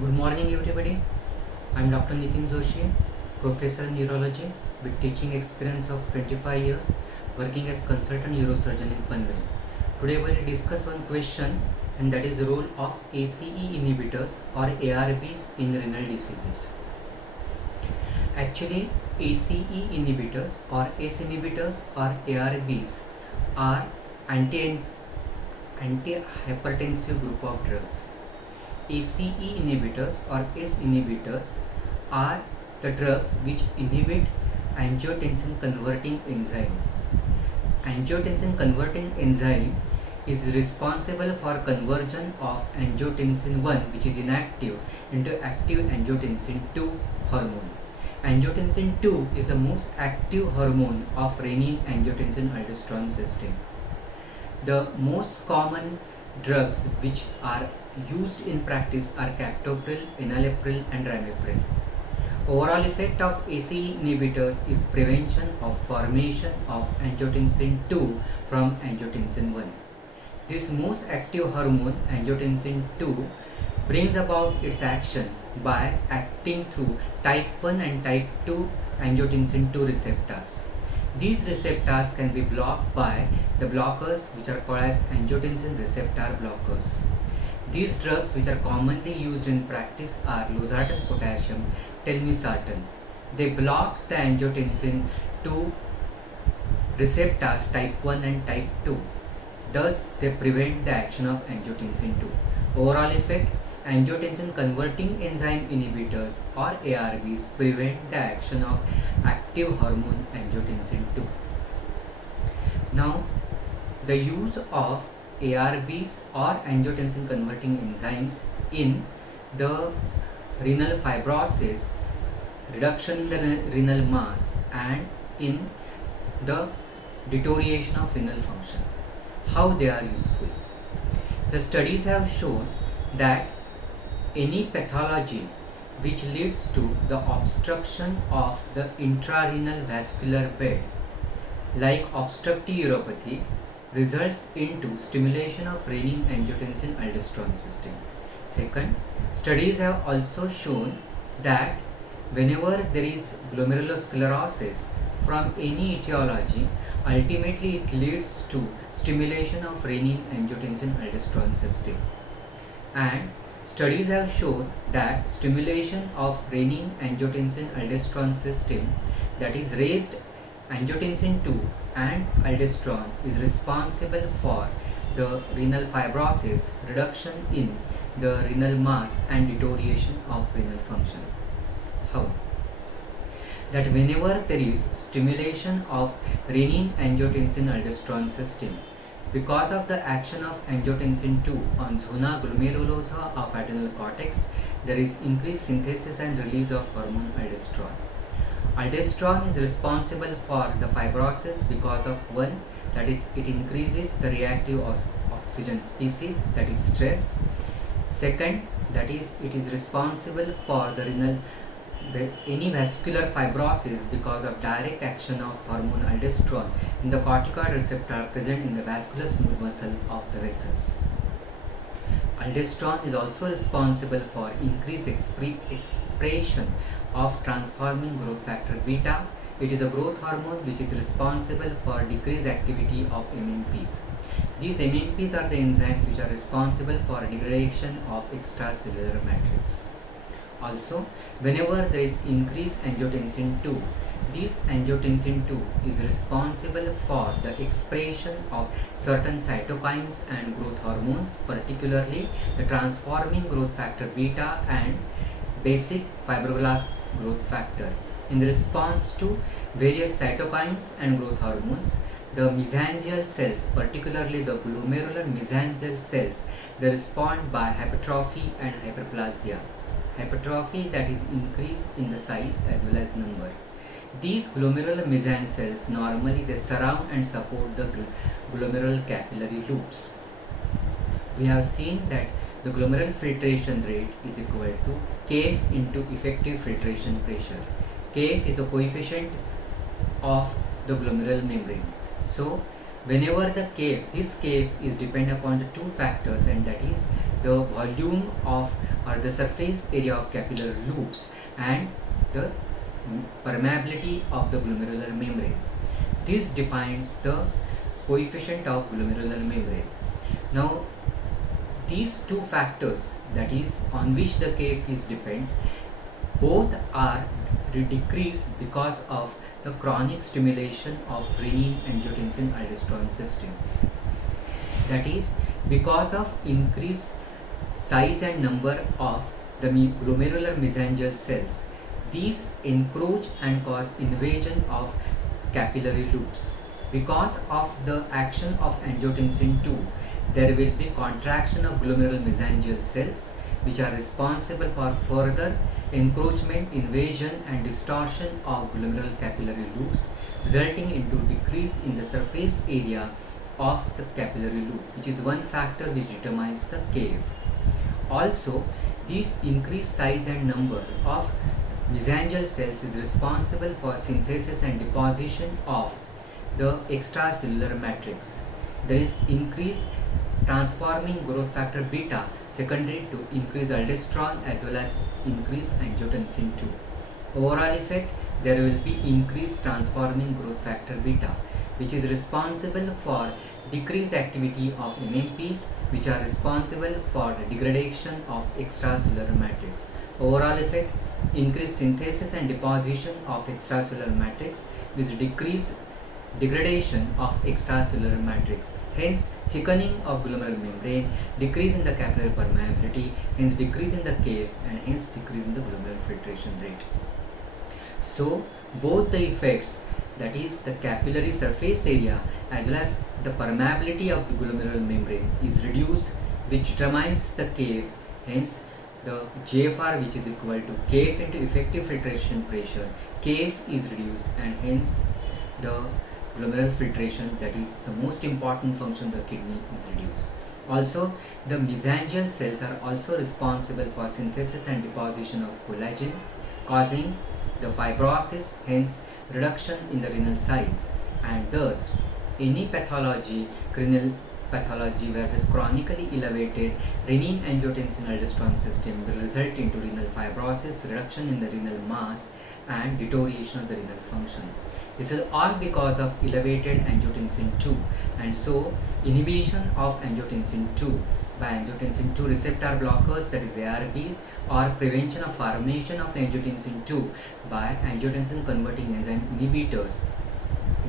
Good morning, everybody. I'm Dr. Nitin Joshi, Professor in Neurology with teaching experience of 25 years, working as consultant neurosurgeon in Panvel. Today, we will discuss one question, and that is the role of ACE inhibitors or ARBs in renal diseases. Actually, ACE inhibitors or ACE inhibitors or ARBs are anti-hypertensive group of drugs. ACE inhibitors or ACE inhibitors are the drugs which inhibit angiotensin converting enzyme. Angiotensin converting enzyme is responsible for conversion of angiotensin 1, which is inactive, into active angiotensin 2 hormone. Angiotensin 2 is the most active hormone of renin-angiotensin-aldosterone system. The most common drugs which are used in practice are captopril, enalapril and ramipril. Overall effect of ACE inhibitors is prevention of formation of angiotensin 2 from angiotensin 1. This most active hormone, angiotensin 2, brings about its action by acting through type 1 and type 2 angiotensin 2 receptors. These receptors can be blocked by the blockers which are called as angiotensin receptor blockers. These drugs which are commonly used in practice are losartan potassium, telmisartan. They block the angiotensin 2 receptors type 1 and type 2. Thus, they prevent the action of angiotensin 2. Overall effect, angiotensin converting enzyme inhibitors or ARBs prevent the action of active hormone angiotensin 2. Now, the use of ARBs or angiotensin converting enzymes in the renal fibrosis, reduction in the renal mass and in the deterioration of renal function. How they are useful? The studies have shown that any pathology which leads to the obstruction of the intrarenal vascular bed, like obstructive uropathy, results into stimulation of renin-angiotensin-aldosterone system. Second, studies have also shown that whenever there is glomerulosclerosis from any etiology, ultimately it leads to stimulation of renin-angiotensin-aldosterone system. And studies have shown that stimulation of renin-angiotensin-aldosterone system, that is raised angiotensin 2 and aldosterone, is responsible for the renal fibrosis, reduction in the renal mass and deterioration of renal function. How? That whenever there is stimulation of renin-angiotensin-aldosterone system, because of the action of angiotensin 2 on zona glomerulosa of adrenal cortex, there is increased synthesis and release of hormone aldosterone. Aldosterone is responsible for the fibrosis because of one, that it increases the reactive oxygen species, that is stress. Second, that is it is responsible for the renal any vascular fibrosis because of direct action of hormone aldosterone in the corticoid receptor present in the vascular smooth muscle of the vessels. Aldosterone is also responsible for increased expression of transforming growth factor beta. It is a growth hormone which is responsible for decreased activity of MMPs. These MMPs are the enzymes which are responsible for degradation of extracellular matrix. Also, whenever there is increased angiotensin 2, this angiotensin 2 is responsible for the expression of certain cytokines and growth hormones, particularly the transforming growth factor beta and basic fibroblast growth factor. In response to various cytokines and growth hormones, the mesangial cells, particularly the glomerular mesangial cells, they respond by hypertrophy and hyperplasia. Hypertrophy, that is increase in the size as well as number. These glomerular mesangial cells normally they surround and support the glomerular capillary loops. We have seen that the glomerular filtration rate is equal to Kf into effective filtration pressure. Kf is the coefficient of the glomerular membrane. So Whenever this cave is depend upon the two factors, and that is the volume of or the surface area of capillary loops and the permeability of the glomerular membrane. This defines the coefficient of glomerular membrane. Now, these two factors, that is on which the cave is depend, both are decreased because of the chronic stimulation of renin-angiotensin aldosterone system. That is because of increased size and number of the glomerular mesangial cells. These encroach and cause invasion of capillary loops. Because of the action of angiotensin 2, there will be contraction of glomerular mesangial cells, which are responsible for further encroachment, invasion and distortion of glomerular capillary loops, resulting into decrease in the surface area of the capillary loop, which is one factor which determines the cave. Also, this increased size and number of mesangial cells is responsible for synthesis and deposition of the extracellular matrix. There is increased transforming growth factor beta secondary to increased aldosterone as well as increased angiotensin 2. Overall effect, there will be increased transforming growth factor beta, which is responsible for decreased activity of MMPs, which are responsible for the degradation of extracellular matrix. Overall effect, increased synthesis and deposition of extracellular matrix, which decrease degradation of extracellular matrix, hence thickening of glomerular membrane, decrease in the capillary permeability, hence decrease in the cave, and hence decrease in the glomerular filtration rate. So both the effects, that is the capillary surface area as well as the permeability of the glomerular membrane is reduced, which determines the cave, hence the GFR, which is equal to cave into effective filtration pressure, cave is reduced, and hence the glomerular filtration, that is the most important function of the kidney, is reduced. Also, the mesangial cells are also responsible for synthesis and deposition of collagen, causing the fibrosis, hence reduction in the renal size, and thus any pathology, renal pathology where this chronically elevated renin-angiotensin aldosterone system will result into renal fibrosis, reduction in the renal mass, and deterioration of the renal function. This is all because of elevated angiotensin 2, and so inhibition of angiotensin 2 by angiotensin 2 receptor blockers, that is ARBs, or prevention of formation of angiotensin 2 by angiotensin converting enzyme inhibitors,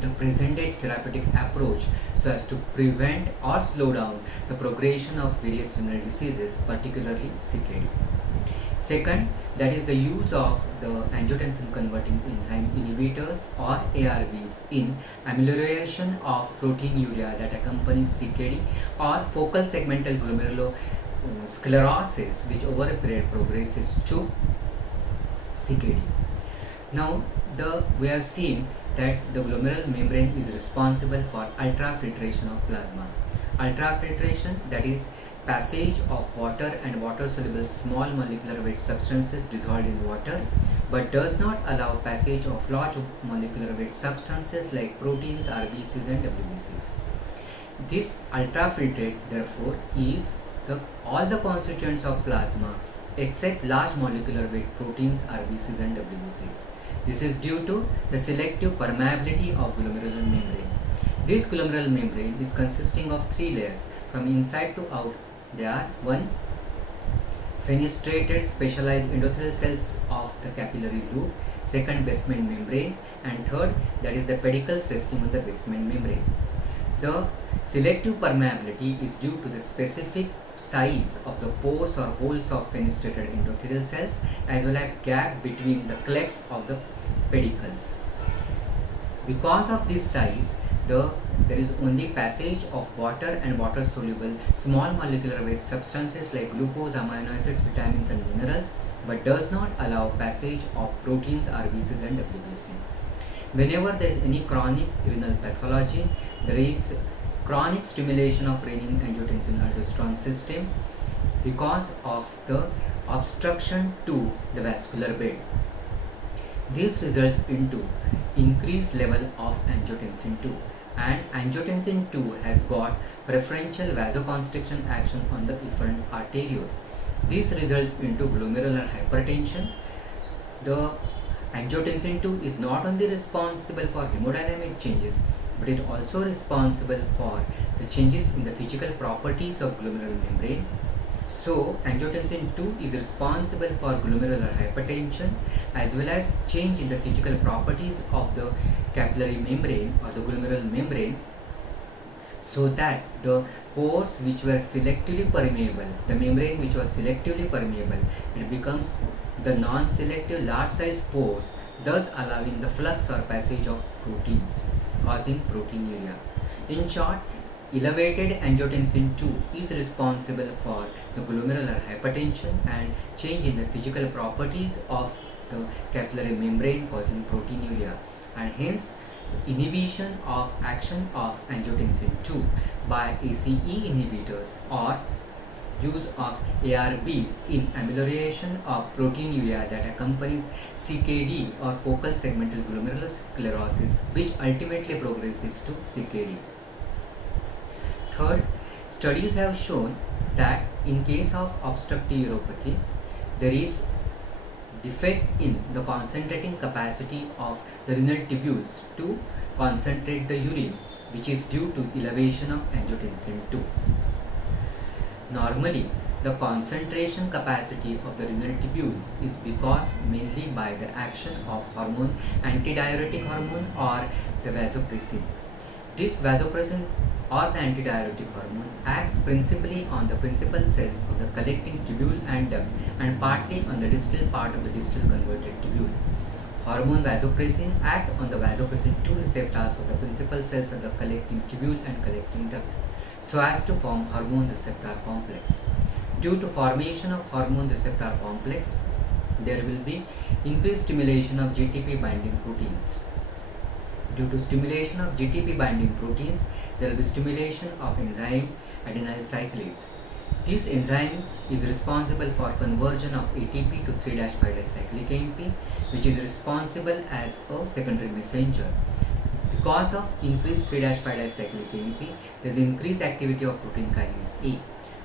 the presented therapeutic approach so as to prevent or slow down the progression of various renal diseases, particularly CKD. Second, that is the use of the angiotensin converting enzyme inhibitors or ARBs in amelioration of proteinuria that accompanies CKD or focal segmental glomerulosclerosis, which over a period progresses to CKD. Now, we have seen that the glomerular membrane is responsible for ultrafiltration of plasma. Ultrafiltration, that is passage of water and water-soluble small molecular weight substances dissolved in water, but does not allow passage of large molecular weight substances like proteins, RBCs and WBCs. This ultrafiltrate, therefore, is all the constituents of plasma except large molecular weight proteins, RBCs and WBCs. This is due to the selective permeability of glomerular membrane. This glomerular membrane is consisting of three layers. From inside to out, they are: one, fenestrated specialized endothelial cells of the capillary loop; second, basement membrane; and third, that is the pedicles resting on the basement membrane. The selective permeability is due to the specific size of the pores or holes of fenestrated endothelial cells as well as gap between the clefts of the pedicles. Because of this size, there is only passage of water and water soluble small molecular waste substances like glucose, amino acids, vitamins and minerals, but does not allow passage of proteins, RBCs and WBC. Whenever there is any chronic renal pathology, there is chronic stimulation of renin-angiotensin aldosterone system because of the obstruction to the vascular bed. This results into increased level of angiotensin 2, and angiotensin 2 has got preferential vasoconstriction action on the efferent arteriole. This results into glomerular hypertension. The angiotensin 2 is not only responsible for hemodynamic changes, but it also responsible for the changes in the physical properties of glomerular membrane. So, angiotensin 2 is responsible for glomerular hypertension as well as change in the physical properties of the capillary membrane or the glomerular membrane, so that the pores which were selectively permeable, the membrane which was selectively permeable, it becomes the non-selective large size pores, thus allowing the flux or passage of proteins, causing proteinuria. In short, elevated angiotensin 2 is responsible for the glomerular hypertension and change in the physical properties of the capillary membrane, causing proteinuria, and hence inhibition of action of angiotensin 2 by ACE inhibitors or use of ARBs in amelioration of proteinuria that accompanies CKD or focal segmental glomerulosclerosis, which ultimately progresses to CKD. Third, studies have shown that in case of obstructive uropathy, there is defect in the concentrating capacity of the renal tubules to concentrate the urine, which is due to elevation of angiotensin 2. Normally, the concentration capacity of the renal tubules is because mainly by the action of hormone, antidiuretic hormone or the vasopressin. This vasopressin or the antidiuretic hormone acts principally on the principal cells of the collecting tubule and duct and partly on the distal part of the distal converted tubule. Hormone vasopressin act on the vasopressin 2 receptors of the principal cells of the collecting tubule and collecting duct so as to form hormone receptor complex. Due to formation of hormone receptor complex, there will be increased stimulation of GTP binding proteins. Due to stimulation of GTP binding proteins, there will be stimulation of enzyme adenyl cyclase. This enzyme is responsible for conversion of ATP to 3-5-cyclic AMP, which is responsible as a secondary messenger. Because of increased 3-5-cyclic AMP, there is increased activity of protein kinase A.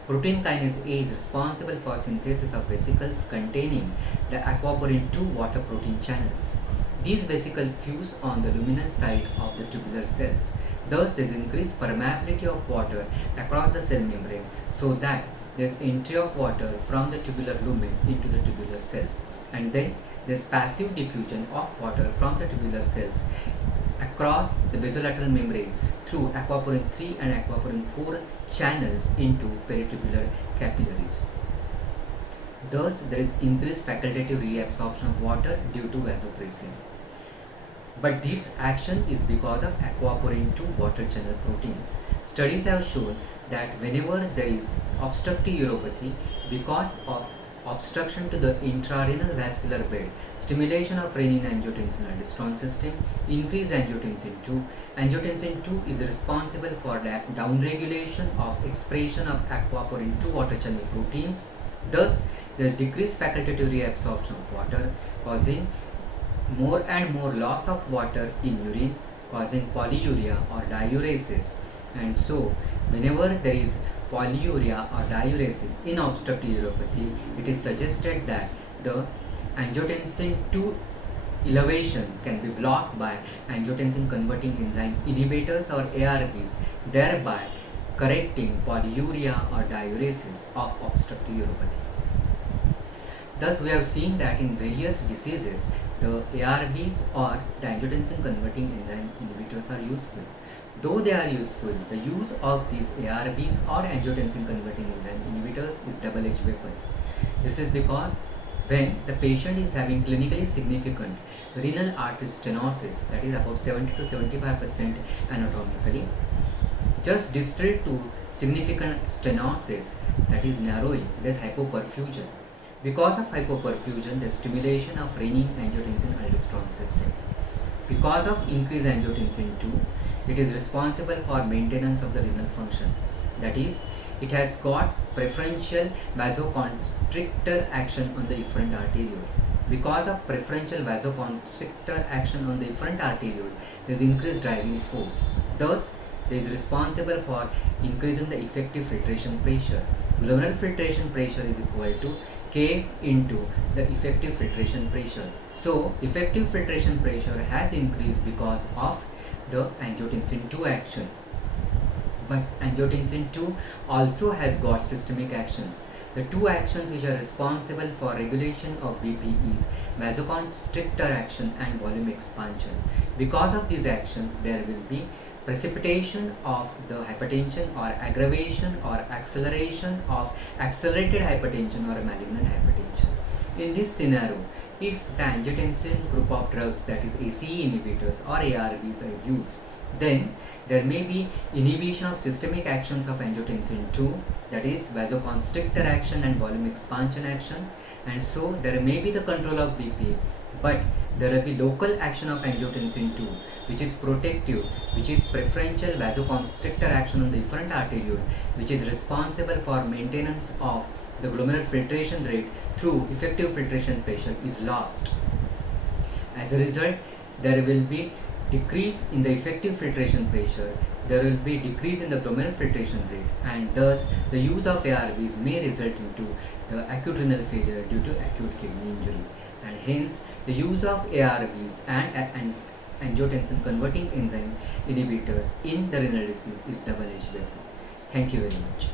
Protein kinase A is responsible for synthesis of vesicles containing the aquaporin 2 water protein channels. These vesicles fuse on the luminal side of the tubular cells. Thus, there is increased permeability of water across the cell membrane so that there is entry of water from the tubular lumen into the tubular cells. And then there is passive diffusion of water from the tubular cells across the basolateral membrane through aquaporin 3 and aquaporin 4 channels into peritubular capillaries. Thus, there is increased facultative reabsorption of water due to vasopressin. But this action is because of aquaporin 2 water channel proteins. Studies have shown that whenever there is obstructive uropathy, because of obstruction to the intrarenal vascular bed, stimulation of renin-angiotensin-aldosterone system, increased angiotensin 2. Angiotensin 2 is responsible for downregulation of expression of aquaporin 2 water channel proteins. Thus, there is decreased facultative reabsorption of water, causing more and more loss of water in urine, causing polyuria or diuresis. And so, whenever there is polyuria or diuresis in obstructive uropathy, it is suggested that the angiotensin 2 elevation can be blocked by angiotensin converting enzyme inhibitors or ARBs, thereby correcting polyuria or diuresis of obstructive uropathy. Thus, we have seen that in various diseases, the ARBs or the angiotensin converting enzyme inhibitors are useful. Though they are useful, the use of these ARBs or angiotensin converting enzyme inhibitors is double-edged weapon. This is because when the patient is having clinically significant renal artery stenosis, that is about 70 to 75% anatomically, just distal to significant stenosis, that is narrowing, there is hypoperfusion. Because of hypoperfusion, there is stimulation of renin-angiotensin-aldosterone system. Because of increased angiotensin 2, it is responsible for maintenance of the renal function. That is, it has got preferential vasoconstrictor action on the efferent arteriole. because of preferential vasoconstrictor action on the efferent arteriole, there is increased driving force. Thus, there is responsible for increasing the effective filtration pressure. Glomerular filtration pressure is equal to K into the effective filtration pressure. So, effective filtration pressure has increased because of the angiotensin II action. But angiotensin II also has got systemic actions. The two actions which are responsible for regulation of BP is vasoconstrictor action and volume expansion. Because of these actions, there will be precipitation of the hypertension or aggravation or acceleration of accelerated hypertension or malignant hypertension. In this scenario, if the angiotensin group of drugs, that is ACE inhibitors or ARBs, are used, then there may be inhibition of systemic actions of angiotensin II, that is vasoconstrictor action and volume expansion action, and so there may be the control of BP, but there will be local action of angiotensin II, which is protective, which is preferential vasoconstrictor action on the efferent arteriole, which is responsible for maintenance of the glomerular filtration rate through effective filtration pressure is lost. As a result, there will be decrease in the effective filtration pressure, there will be decrease in the glomerular filtration rate, and thus the use of ARBs may result into the acute renal failure due to acute kidney injury, and hence the use of ARBs and angiotensin converting enzyme inhibitors in the renal disease is double-edged weapon. Thank you very much.